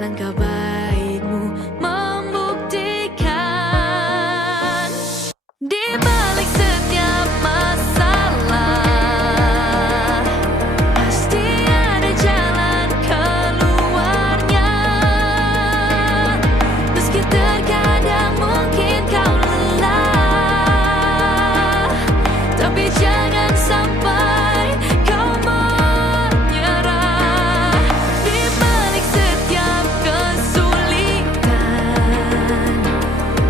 langkah baikmu membuktikan di balik setiap masalah pasti ada jalan keluarnya. Meski terkadang mungkin kau lelah, tapi jangan sampai kau menyerah. Di balik setiap kesulitan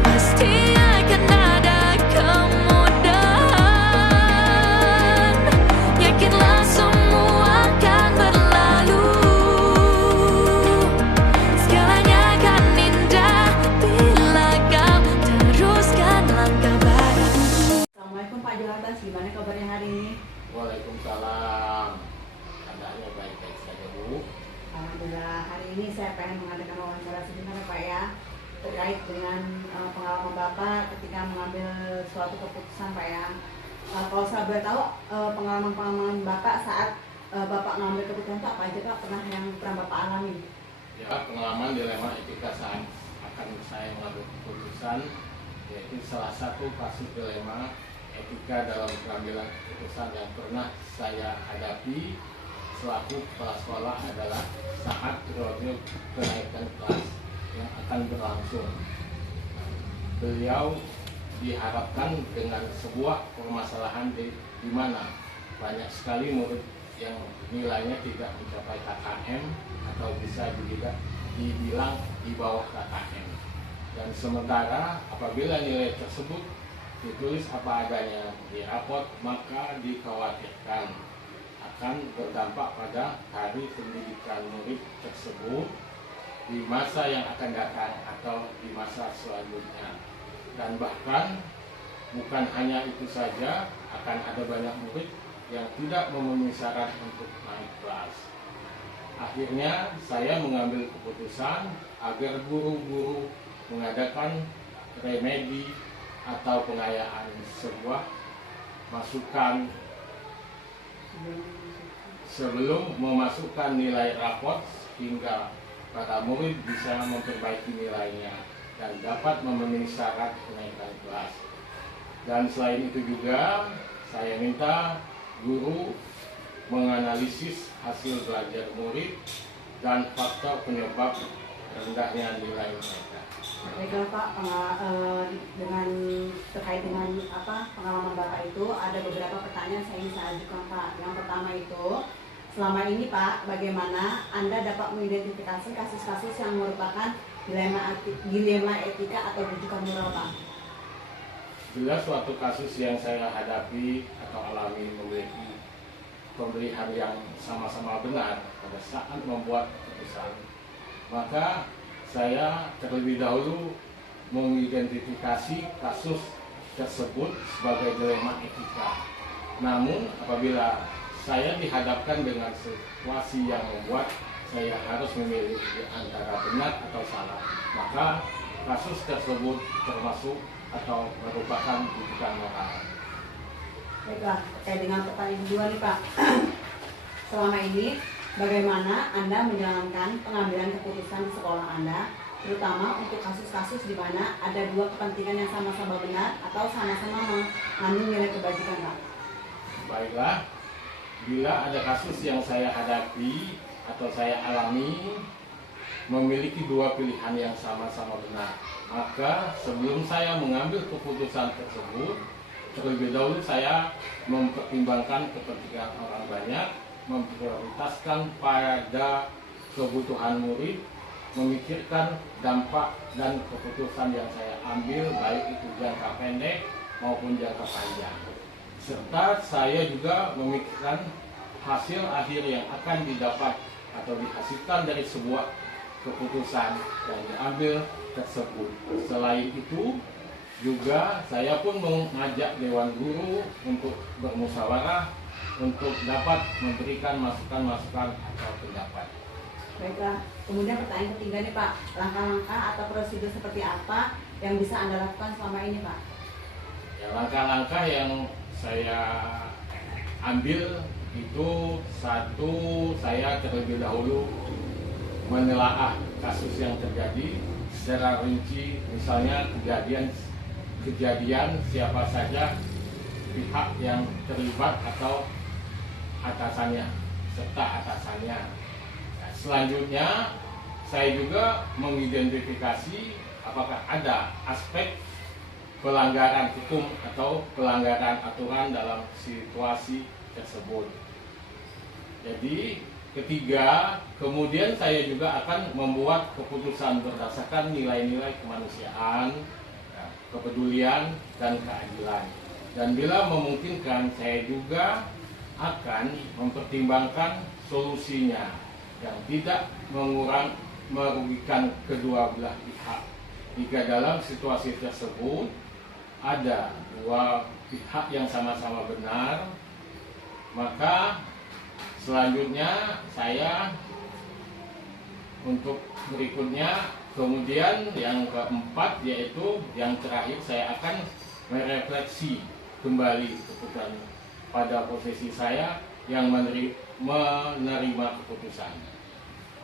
pasti akan ada kemudahan. Yakinlah semua akan berlalu, segalanya akan indah bila kau teruskan langkah baikmu. Assalamualaikum Pak Johatas, gimana kabarnya hari ini? Waalaikumsalam. Keadaannya baik-baik saja, Bu. Alhamdulillah, hari ini saya pengen mengadakan wawancara sebentar Pak ya, terkait dengan pengalaman Bapak ketika mengambil suatu keputusan Pak ya. Kalau saya boleh tahu pengalaman-pengalaman Bapak saat Bapak mengambil keputusan itu apa aja Pak, pernah Bapak alami? Ya, pengalaman dilema etika saat akan saya mengambil keputusan, yaitu salah satu kasus dilema etika dalam pengambilan keputusan yang pernah saya hadapi selaku kepala sekolah adalah saat periode kenaikan kelas yang akan berlangsung. Beliau diharapkan dengan sebuah permasalahan di mana banyak sekali murid yang nilainya tidak mencapai KKM atau bisa juga dibilang di bawah KKM. Dan sementara apabila nilai tersebut ditulis apa adanya di rapot, maka dikhawatirkan akan berdampak pada hari pendidikan murid tersebut di masa yang akan datang atau di masa selanjutnya. Dan bahkan bukan hanya itu saja, akan ada banyak murid yang tidak memenuhi syarat untuk naik kelas. Akhirnya saya mengambil keputusan agar guru-guru mengadakan remedi atau pengayaan sebuah masukan sebelum memasukkan nilai rapot, hingga para murid bisa memperbaiki nilainya dan dapat memenuhi syarat kenaikan kelas. Dan selain itu juga saya minta guru menganalisis hasil belajar murid dan faktor penyebab rendahnya nilai mereka. Baiklah Pak, dengan terkait dengan pengalaman Bapak itu ada beberapa pertanyaan saya ingin saya ajukan Pak. Yang pertama itu, selama ini Pak, bagaimana Anda dapat mengidentifikasi kasus-kasus yang merupakan dilema etika atau rujukan moral Pak? Bila suatu kasus yang saya hadapi atau alami memiliki pemilihan yang sama-sama benar pada saat membuat keputusan, maka saya terlebih dahulu mengidentifikasi kasus tersebut sebagai dilema etika. Namun apabila saya dihadapkan dengan situasi yang membuat saya harus memilih di antara benar atau salah, maka kasus tersebut termasuk atau merupakan rujukan moral. Baiklah, terkait dengan pertanyaan kedua nih Pak. Selama ini bagaimana Anda menjalankan pengambilan keputusan di sekolah Anda, terutama untuk kasus-kasus di mana ada dua kepentingan yang sama-sama benar atau sama-sama mengandung nilai kebajikan Pak? Baiklah, bila ada kasus yang saya hadapi atau saya alami memiliki dua pilihan yang sama-sama benar, maka sebelum saya mengambil keputusan tersebut, terlebih dahulu saya mempertimbangkan kepentingan orang banyak, memprioritaskan pada kebutuhan murid, memikirkan dampak dan keputusan yang saya ambil, baik itu jangka pendek maupun jangka panjang. Serta saya juga memikirkan hasil akhir yang akan didapat atau dihasilkan dari sebuah keputusan yang diambil tersebut. Selain itu juga saya pun mengajak Dewan Guru untuk bermusyawarah untuk dapat memberikan masukan-masukan atau pendapat. Baiklah, kemudian pertanyaan ketiga nih Pak, langkah-langkah atau prosedur seperti apa yang bisa Anda lakukan selama ini Pak? Ya, langkah-langkah yang saya ambil itu, satu, saya terlebih dahulu menelaah kasus yang terjadi secara rinci, misalnya kejadian siapa saja pihak yang terlibat atau atasannya serta atasannya. Nah, selanjutnya saya juga mengidentifikasi apakah ada aspek pelanggaran hukum atau pelanggaran aturan dalam situasi tersebut. Jadi ketiga, kemudian saya juga akan membuat keputusan berdasarkan nilai-nilai kemanusiaan, kepedulian, dan keadilan. Dan bila memungkinkan, saya juga akan mempertimbangkan solusinya yang tidak merugikan kedua belah pihak. Jika dalam situasi tersebut ada dua pihak yang sama-sama benar, maka selanjutnya saya untuk berikutnya, kemudian yang keempat yaitu yang terakhir, saya akan merefleksi kembali keputusan pada posisi saya yang menerima keputusan.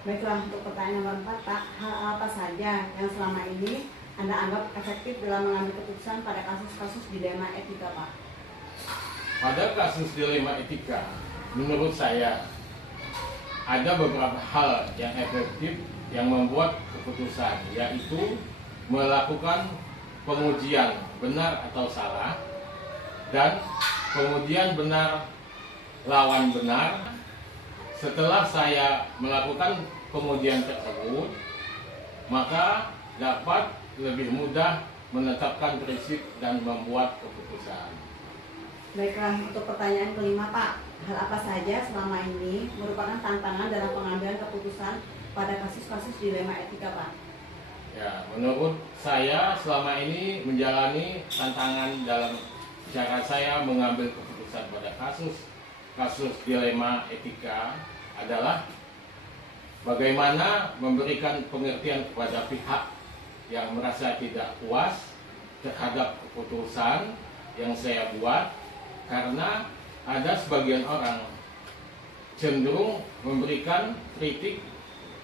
Baiklah, untuk pertanyaan nomor 4, Pak, hal apa saja yang selama ini Anda anggap efektif dalam mengambil keputusan pada kasus-kasus dilema etika, Pak? Pada kasus dilema etika, menurut saya ada beberapa hal yang efektif yang membuat keputusan, yaitu melakukan pengujian benar atau salah dan pengujian benar lawan benar. Setelah saya melakukan pengujian tersebut, maka dapat lebih mudah menetapkan prinsip dan membuat keputusan. Baiklah, untuk pertanyaan kelima, Pak, hal apa saja selama ini merupakan tantangan dalam pengambilan keputusan pada kasus-kasus dilema etika, Pak? Ya, menurut saya selama ini menjalani tantangan dalam cara saya mengambil keputusan pada kasus dilema etika adalah bagaimana memberikan pengertian kepada pihak yang merasa tidak puas terhadap keputusan yang saya buat, karena ada sebagian orang cenderung memberikan kritik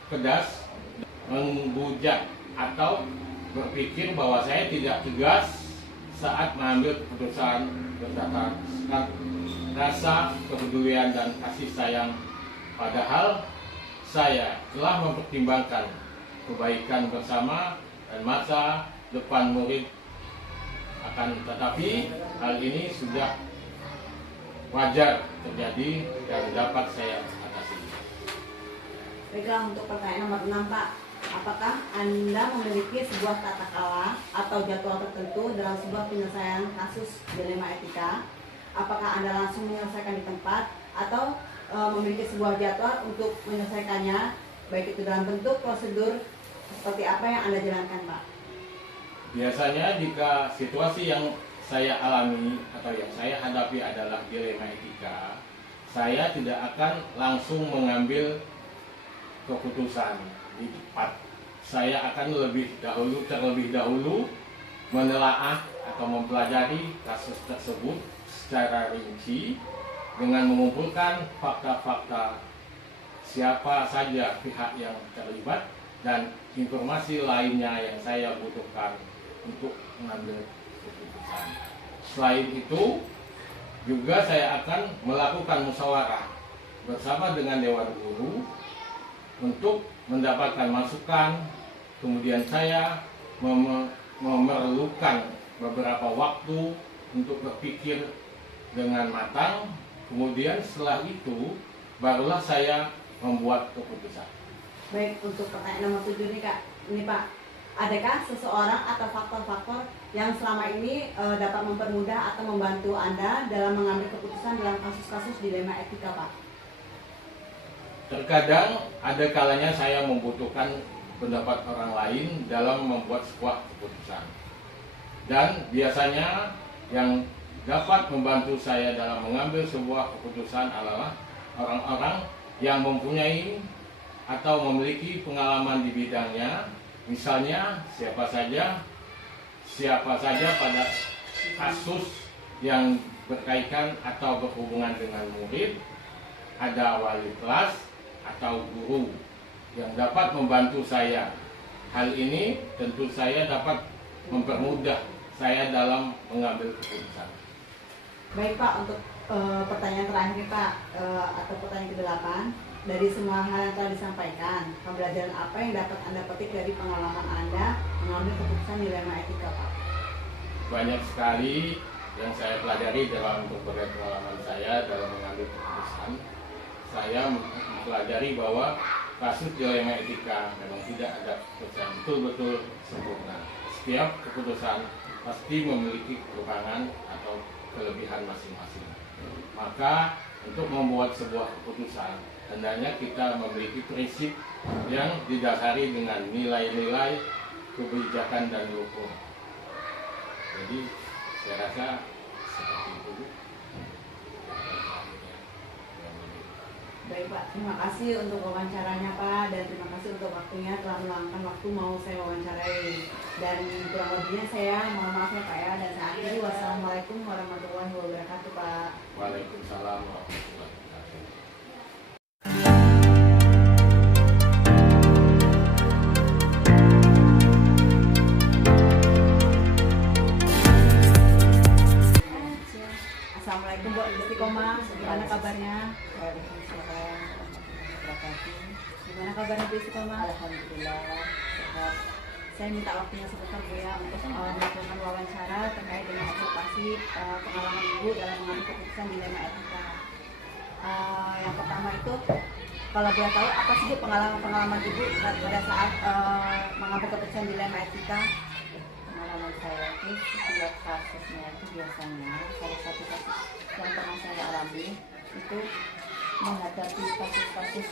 pedas, menghujat atau berpikir bahwa saya tidak tegas saat mengambil keputusan berdasarkan rasa kepedulian dan kasih sayang, padahal saya telah mempertimbangkan kebaikan bersama dan masa depan murid. Akan tetapi hal ini sudah wajar terjadi dan dapat saya atasi. Baiklah, untuk pertanyaan nomor 6, Pak, apakah Anda memiliki sebuah tata kelola atau jadwal tertentu dalam sebuah penyelesaian kasus dilema etika? Apakah Anda langsung menyelesaikan di tempat atau memiliki sebuah jadwal untuk menyelesaikannya, baik itu dalam bentuk prosedur seperti apa yang Anda jalankan, Pak? Biasanya jika situasi yang saya alami atau yang saya hadapi adalah dilema etika, saya tidak akan langsung mengambil keputusan di tempat. Saya akan terlebih dahulu menelaah atau mempelajari kasus tersebut secara rinci dengan mengumpulkan fakta-fakta siapa saja pihak yang terlibat dan informasi lainnya yang saya butuhkan untuk mengambil keputusan. Selain itu, juga saya akan melakukan musyawarah bersama dengan Dewan Guru untuk mendapatkan masukan. Kemudian saya memerlukan beberapa waktu untuk berpikir dengan matang. Kemudian setelah itu barulah saya membuat keputusan. Baik, untuk pertanyaan nomor 7 nih, Kak. Ini, Pak, adakah seseorang atau faktor-faktor yang selama ini dapat mempermudah atau membantu Anda dalam mengambil keputusan dalam kasus-kasus dilema etika, Pak? Terkadang ada kalanya saya membutuhkan pendapat orang lain dalam membuat sebuah keputusan. Dan biasanya yang dapat membantu saya dalam mengambil sebuah keputusan adalah orang-orang yang mempunyai atau memiliki pengalaman di bidangnya. Misalnya siapa saja pada kasus yang berkaitan atau berhubungan dengan murid, ada wali kelas atau guru. yang dapat membantu saya. Hal ini tentu saya dapat mempermudah saya dalam mengambil keputusan. Baik Pak, untuk pertanyaan terakhir nih Pak, atau pertanyaan ke-8, dari semua hal yang telah disampaikan, pembelajaran apa yang dapat Anda petik dari pengalaman Anda mengambil keputusan dilema etika Pak? Banyak sekali yang saya pelajari dalam berbagai pengalaman saya dalam mengambil keputusan. Saya mempelajari bahwa kasus dilema etika memang tidak ada keputusan betul-betul sempurna. Setiap keputusan pasti memiliki kekurangan atau kelebihan masing-masing. Maka untuk membuat sebuah keputusan, hendaknya kita memiliki prinsip yang didasari dengan nilai-nilai kebijakan dan hukum. Jadi saya rasa seperti itu. Baik Pak, terima kasih untuk wawancaranya Pak, dan terima kasih untuk waktunya telah meluangkan waktu mau saya wawancarai. Dan kurang lebihnya saya mohon maaf ya Pak ya, dan saya akhiri. Wassalamualaikum warahmatullahi wabarakatuh Pak. Waalaikumsalam warahmatullahi wabarakatuh. Assalamualaikum Bu Istiqomah, gimana kabarnya? Waalaikumsalam warahmatullahi wabarakatuh. Gimana kabarnya Bu Istiqomah? Alhamdulillah sehat. Saya minta waktunya sebentar Bu ya untuk melakukan wawancara terkait dengan observasi pengalaman Ibu dalam mengambil keputusan dilema etika. Yang pertama itu, kalau boleh tahu apa sih Bu pengalaman Ibu pada saat mengambil keputusan dilema etika? Pengalaman saya itu setiap kasusnya itu biasanya salah satu kasus yang pernah saya alami itu menghadapi kasus-kasus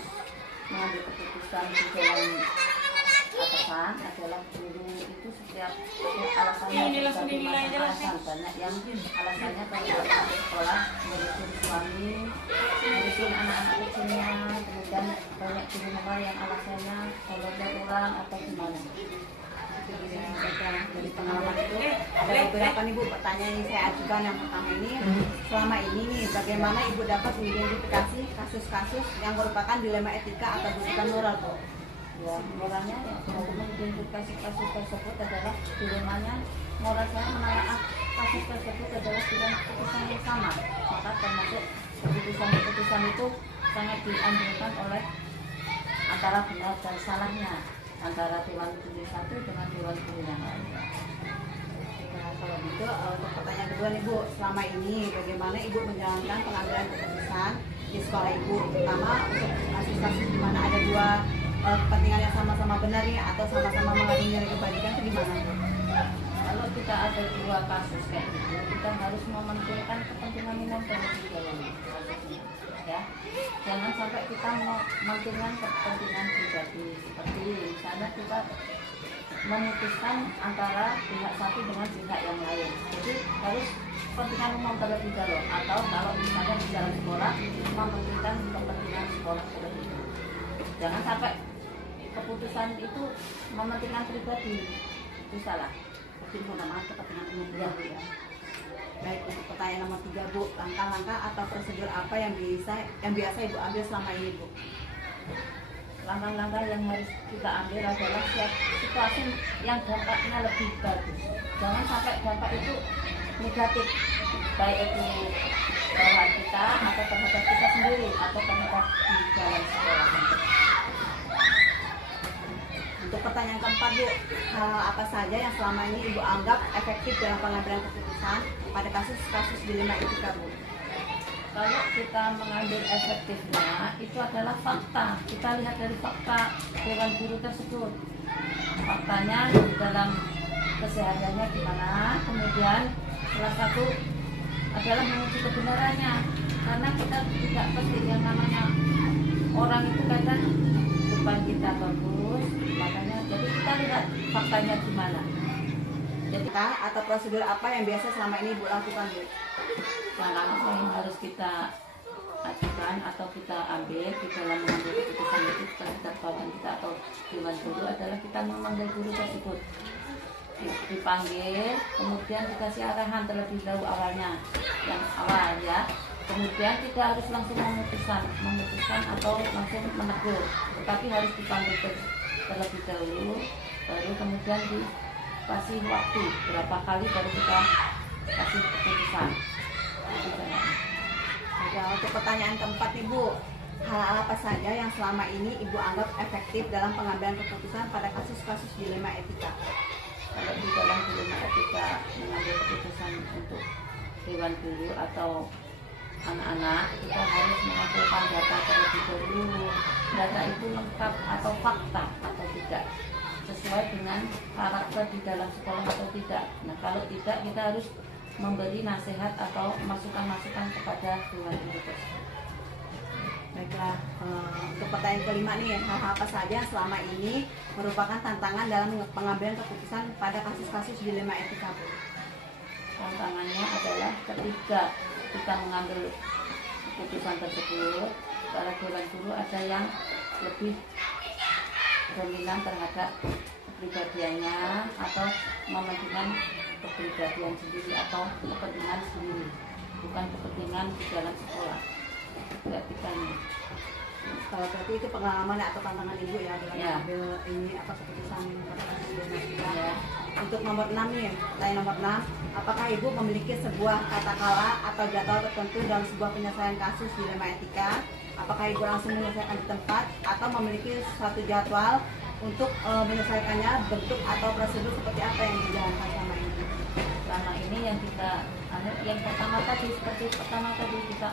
mengambil keputusan di dalam atasan adalah guru itu setiap alasannya alasan banyak yang alasannya kalau anak sekolah ngurusin suami, ngurusin anak-anak kecilnya, kemudian banyak di rumah yang alasannya kalau ada orang atau gimana. Dari pengalaman itu ada beberapa nih Bu pertanyaan yang saya ajukan. Yang pertama ini, selama ini nih bagaimana Ibu dapat mengidentifikasi kasus-kasus yang merupakan dilema etika atau bukan moral Bu? Ya, moralnya ya, untuk mengidentifikasi kasus tersebut adalah dilemanya moral saya menelaah kasus tersebut adalah dengan keputusan yang sama, maka termasuk keputusan itu sangat diambilkan oleh antara benar dan salahnya antara Dewan Guru satu dengan Dewan Guru yang lain. Nah, kalau gitu untuk pertanyaan kedua nih Bu, selama ini bagaimana Ibu menjalankan pengambilan keputusan di sekolah Ibu, terutama untuk kasus-kasus di mana ada dua kepentingan yang sama-sama benar ya, atau sama-sama mengandung nilai kebajikan itu gimana Bu? Kalau kita ada dua kasus kayak gitu, kita harus mementingkan kepentingan umum terlebih dahulu kasusnya, ya. Jangan sampai kita mementingkan kepentingan pribadi. Seperti misalnya kita memutuskan antara pihak satu dengan pihak yang lain. Jadi harus kepentingan umum terlebih dahulu. Atau kalau misalnya di dalam sekolah mementingkan kepentingan sekolah terlebih dahulu. Jangan sampai keputusan itu mementingkan pribadi, itu salah. Kepentingan kepentingan umum dulu ya. Baik, untuk pertanyaan nomor 3 Bu, langkah-langkah atau prosedur apa yang biasa Ibu ambil selama ini Bu? Langkah-langkah yang harus kita ambil adalah situasi yang dampaknya lebih bagus. Jangan sampai dampak itu negatif, baik itu terhadap kita atau terhadap kita sendiri atau terhadap di dalam sekolah. Untuk pertanyaan keempat Bu, hal apa saja yang selama ini Ibu anggap efektif dalam pengambilan keputusan pada kasus-kasus dilema etika Bu? Kalau kita mengambil efektifnya, itu adalah fakta. Kita lihat dari fakta Dewan Guru tersebut. Faktanya di dalam kesehariannya gimana, kemudian salah satu adalah menguji kebenarannya. Karena kita tidak pasti yang namanya orang itu kadang depan kita bagus, makanya jadi kita lihat faktanya gimana. Jadi Atau prosedur apa yang biasa selama ini Ibu lakukan Bu? langkah yang harus kita ajukan atau kita ambil di dalam mengambil keputusan itu terhadap bawahan kita atau Dewan Guru adalah kita memanggil guru tersebut, dipanggil, kemudian dikasih arahan terlebih dahulu awalnya, yang awal ya, Kemudian tidak harus langsung memutuskan atau langsung menegur, tetapi harus dipanggil terlebih dahulu, baru kemudian dikasih waktu berapa kali baru kita kasih keputusan. Oke, untuk pertanyaan keempat nih Bu, hal apa saja yang selama ini Ibu anggap efektif dalam pengambilan keputusan pada kasus-kasus dilema etika? Kalau di dalam dilema etika mengambil keputusan untuk dewan guru atau anak-anak, kita harus mengumpulkan data terlebih dahulu. Data itu lengkap atau fakta atau tidak, sesuai dengan karakter di dalam sekolah atau tidak. Nah, kalau tidak, kita harus memberi nasihat atau masukan-masukan kepada dewan guru tersebut. Baiklah, untuk pertanyaan kelima nih, hal-hal apa saja yang selama ini merupakan tantangan dalam pengambilan keputusan pada kasus-kasus dilema etika Bu? Tantangannya adalah ketika kita mengambil keputusan tersebut, para dewan guru ada yang lebih dominan terhadap kepribadiannya atau mementingkan kepribadian sendiri atau kepentingan sendiri, bukan kepentingan di dalam sekolah. Etikanya. Kalau berarti itu pengalaman atau tantangan Ibu ya dalam Ya. mengambil ini apa keputusan pada kasus dilema etika. Ya. Untuk nomor 6 nih, pertanyaan nomor 6, apakah Ibu memiliki sebuah kata-kala atau jadwal tertentu dalam sebuah penyelesaian kasus dilema etika? Apakah Ibu langsung menyelesaikan di tempat atau memiliki suatu jadwal untuk menyelesaikannya, bentuk atau prosedur seperti apa yang dijalankan selama ini? Selama ini yang pertama tadi kita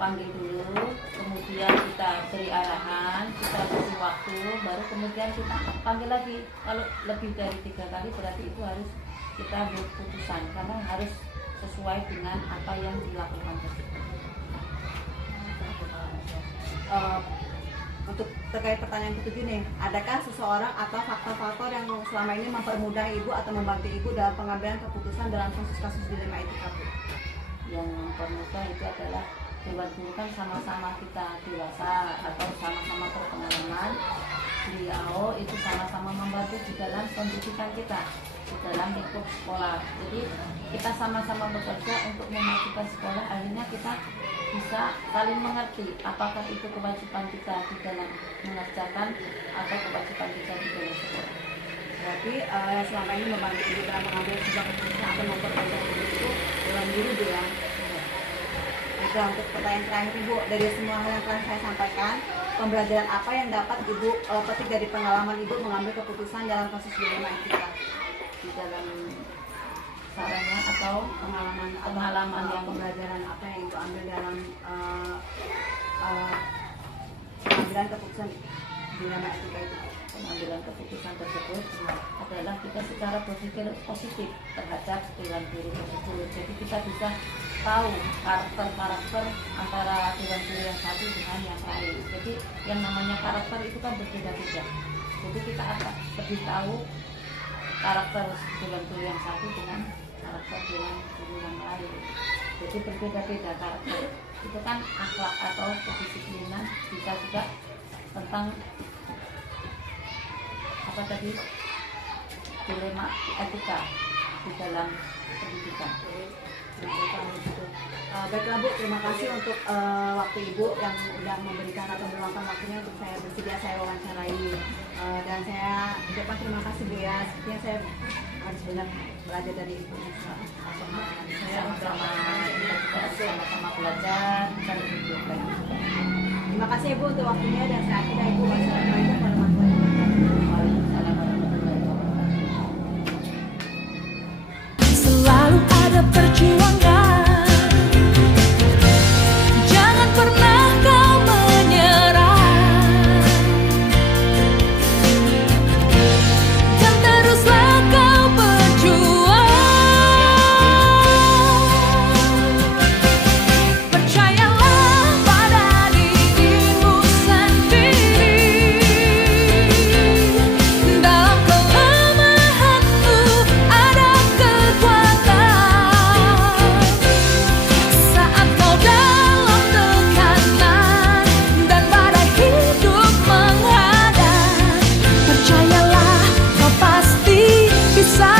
panggil dulu, kemudian kita beri arahan, kita kasih waktu, baru kemudian kita panggil lagi. Kalau lebih dari 3 kali berarti itu harus kita ambil keputusan karena harus sesuai dengan apa yang dilakukan tersebut. Untuk terkait pertanyaan ketujuh nih, adakah seseorang atau faktor-faktor yang selama ini mempermudah Ibu atau membantu Ibu dalam pengambilan keputusan dalam kasus-kasus dilema etika Bu? Yang mempermudah itu adalah dewan guru kan sama-sama kita dewasa atau sama-sama berpengalaman. Beliau itu sama-sama membantu di dalam pendidikan kita, di dalam lingkup sekolah. Jadi kita sama-sama bekerja untuk memajukan sekolah. Akhirnya kita bisa saling mengerti apakah itu kewajiban kita di dalam mengerjakan atau kewajiban kita di dalam sekolah. Berarti selama ini membantu Ibu dalam mengambil sebuah keputusan atau memperpanjang itu dewan guru Bu ya? Nah, untuk pertanyaan terakhir Ibu, dari semua hal yang telah saya sampaikan, pembelajaran apa yang dapat Ibu petik dari pengalaman Ibu mengambil keputusan dalam kasus dilema etika? Di dalam sarannya atau pengalaman yang pembelajaran apa yang Ibu ambil dalam pengambilan keputusan dilema etika itu? pengambilan keputusan tersebut adalah kita secara berpikir positif terhadap dewan guru tersebut. Jadi kita bisa tahu karakter antara dewan guru yang satu dengan yang lain. Jadi yang namanya karakter itu kan berbeda-beda. Jadi kita akan lebih tahu karakter dewan guru yang satu dengan karakter dewan guru yang lain. Jadi berbeda-beda karakter. Itu kan akhlak atau kedisiplinan, bisa juga tentang apa tadi, dilema etika di dalam pendidikan. Baiklah Bu, terima kasih untuk waktu Ibu yang sudah memberikan atau meluangkan waktunya untuk saya bersedia saya wawancarai. Dan saya ucapkan terima kasih Bu ya. Sepertinya saya harus benar belajar dari Ibu. Saya sama-sama belajar dan lebih baik. Terima kasih Ibu untuk waktunya dan saya akhiri Ibu. Wassalamualaikum warahmatullahi wabarakatuh. Waalaikumsalam warahmatullahi wabarakatuh. Selalu ada perjuangan, jangan pernah kau menyerah, dan teruslah kau berjuang. Percayalah pada dirimu sendiri, dalam kelemahanmu ada kekuatan. Saat kau dalam tekanan dan badai hidup menghadang, percayalah kau pasti bisa